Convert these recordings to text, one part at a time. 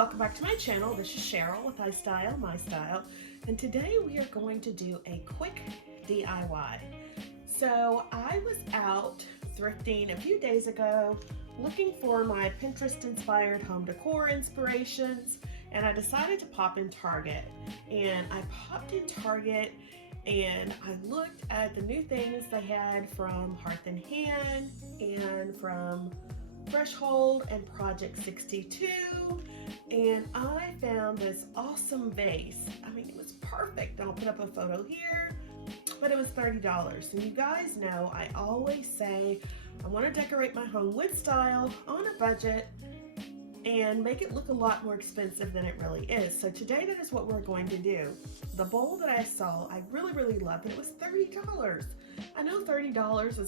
welcome back to my channel. This is Cheryl with iSTYLEMYSTYLE, and today we are going to do a quick DIY. So I was out thrifting a few days ago looking for my Pinterest inspired home decor inspirations, and I decided to pop in Target. And I popped in Target and I looked at the new things they had from Hearth and Hand and from Threshold and Project 62, and I found this awesome vase. I mean, it was perfect. I'll put up a photo here, but it was $30. And you guys know I always say I want to decorate my home with style on a budget and make it look a lot more expensive than it really is. So today that is what we're going to do. The bowl that I saw, I really loved, and it was $30. I know $30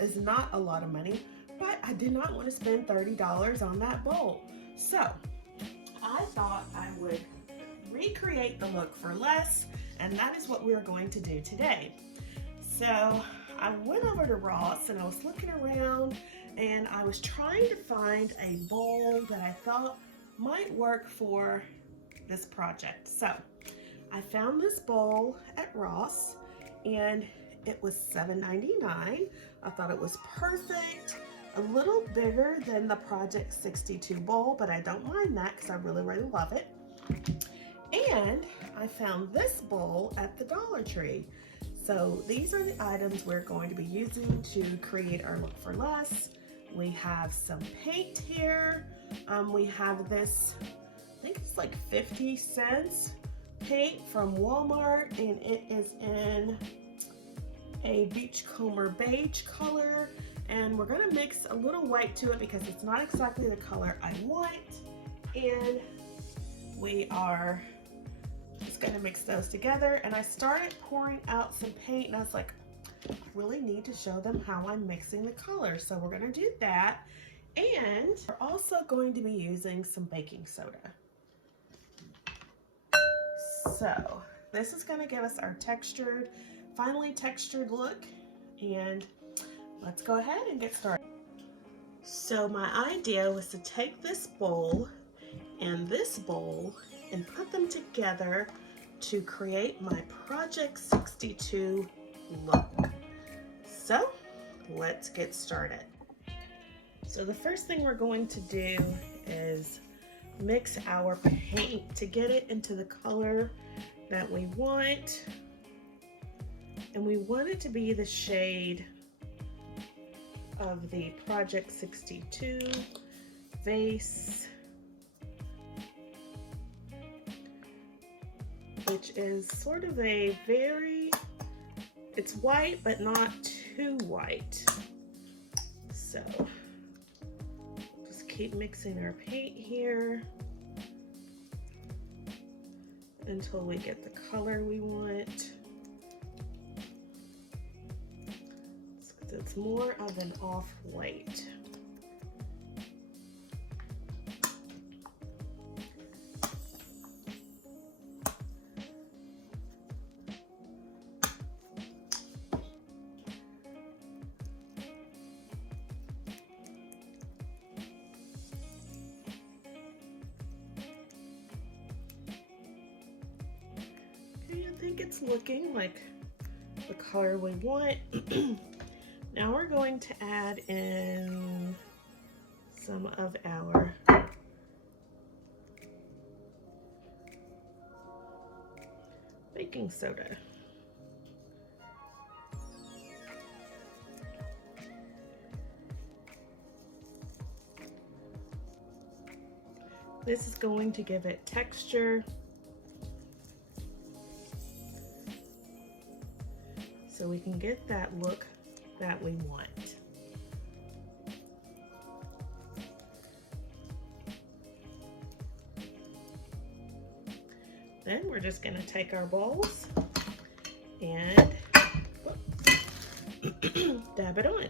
is not a lot of money, but I did not want to spend $30 on that bowl. So I thought I would recreate the look for less, and that is what we're going to do today. So I went over to Ross and I was looking around and I was trying to find a bowl that I thought might work for this project. So I found this bowl at Ross and it was $7.99. I thought it was perfect. A little bigger than the Project 62 bowl, but I don't mind that because I really love it. And I found this bowl at the Dollar Tree. So these are the items we're going to be using to create our look for less. We have some paint here. We have this, I think it's like 50 cents paint from Walmart, and it is in a beachcomber beige color. And we're gonna mix a little white to it because it's not exactly the color I want. And we are just gonna mix those together. And I started pouring out some paint and I was like, I really need to show them how I'm mixing the colors. So we're gonna do that. And we're also going to be using some baking soda. So this is gonna give us our finely textured look. And let's go ahead and get started. So my idea was to take this bowl and this bowl and put them together to create my Project 62 look. So let's get started. So the first thing we're going to do is mix our paint to get it into the color that we want. And we want it to be the shade of the Project 62 vase, which is sort of a it's white but not too white. So just keep mixing our paint here until we get the color we want. It's more of an off-white. Okay, I think it's looking like the color we want. Now we're going to add in some of our baking soda. This is going to give it texture. So we can get that look that we want. Then we're just going to take our bowls and dab it on.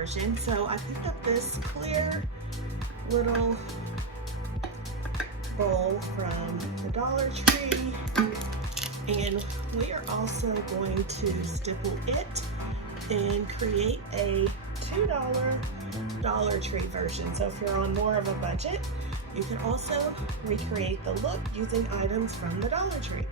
version. So I picked up this clear little bowl from the Dollar Tree, and we are also going to stipple it and create a $2 Dollar Tree version. So if you're on more of a budget, you can also recreate the look using items from the Dollar Tree.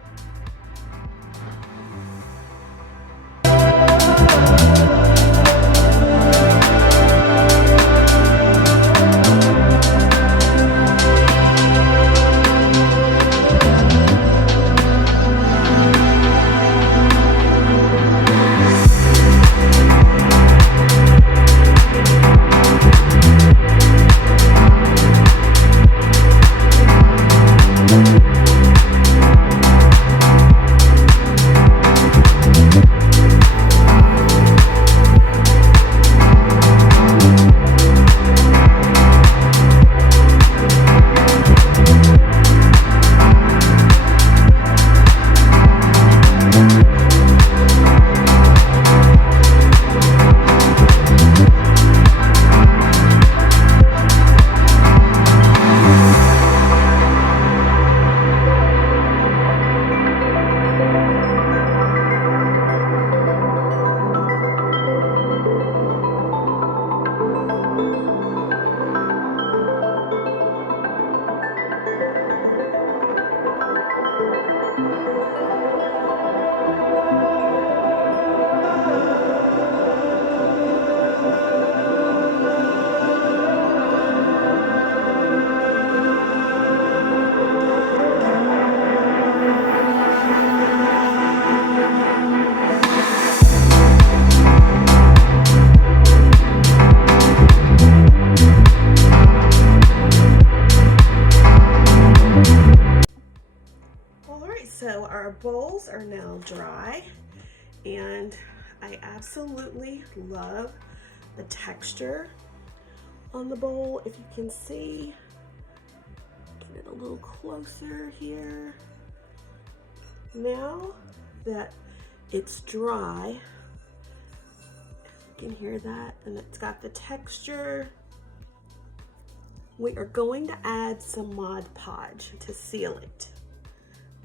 So our bowls are now dry, and I absolutely love the texture on the bowl. If you can see, get it a little closer here. Now that it's dry, you can hear that, and it's got the texture. We are going to add some Mod Podge to seal it.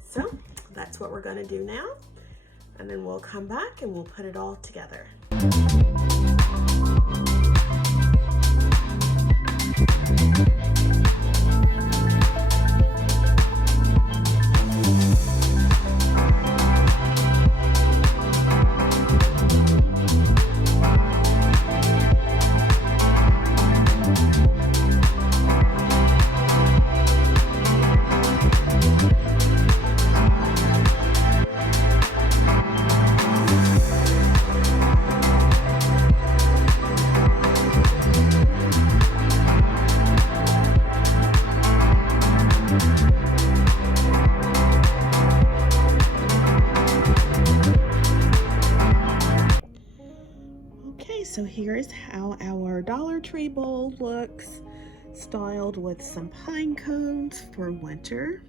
So that's what we're going to do now, and then we'll come back and we'll put it all together. So here is how our Dollar Tree bowl looks, styled with some pine cones for winter.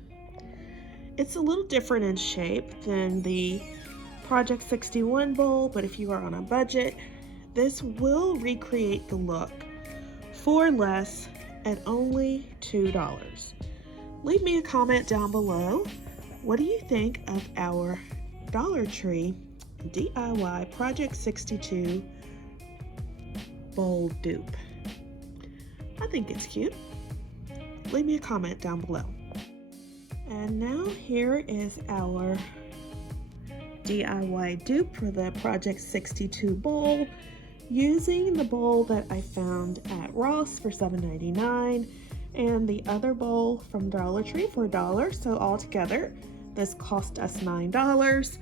It's a little different in shape than the Project 61 bowl, but if you are on a budget, this will recreate the look for less at only $2. Leave me a comment down below. What do you think of our Dollar Tree DIY Project 62 bowl dupe? I think it's cute. Leave me a comment down below. And now here is our DIY dupe for the Project 62 bowl, using the bowl that I found at Ross for $7.99 and the other bowl from Dollar Tree for $1. So altogether this cost us $9,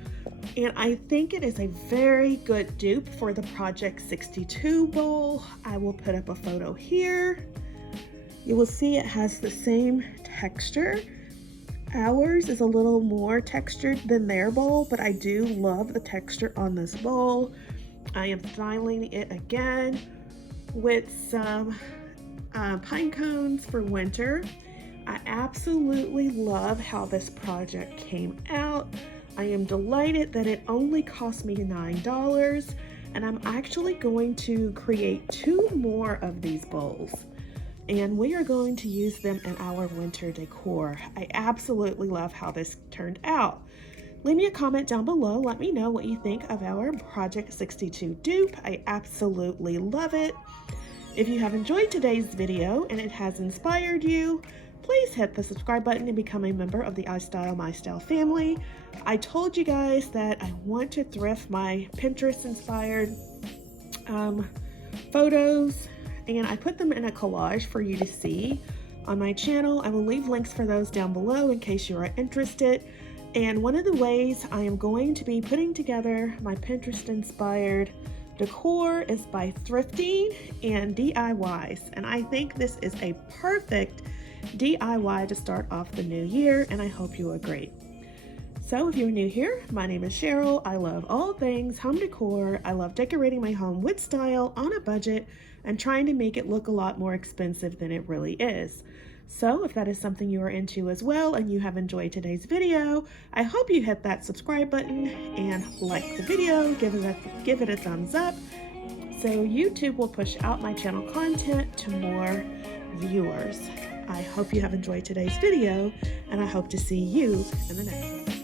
and I think it is a very good dupe for the Project 62 bowl. I will put up a photo here. You will see it has the same texture. Ours is a little more textured than their bowl, but I do love the texture on this bowl. I am styling it again with some pine cones for winter. I absolutely love how this project came out. I am delighted that it only cost me $9. and I'm actually going to create 2 more of these bowls, and we are going to use them in our winter decor. I absolutely love how this turned out. Leave me a comment down below. Let me know what you think of our Project 62 dupe. I absolutely love it. If you have enjoyed today's video and it has inspired you, please hit the subscribe button and become a member of the iSTYLEMYSTYLE family. I told you guys that I want to thrift my Pinterest inspired photos, and I put them in a collage for you to see on my channel. I will leave links for those down below in case you are interested. And one of the ways I am going to be putting together my Pinterest inspired decor is by thrifting and DIYs. And I think this is a perfect DIY to start off the new year, and I hope you agree. So if you're new here, my name is Sheryl. I love all things home decor. I love decorating my home with style on a budget and trying to make it look a lot more expensive than it really is. So if that is something you are into as well and you have enjoyed today's video, I hope you hit that subscribe button and like the video, give it a thumbs up, so YouTube will push out my channel content to more viewers. I hope you have enjoyed today's video, and I hope to see you in the next one.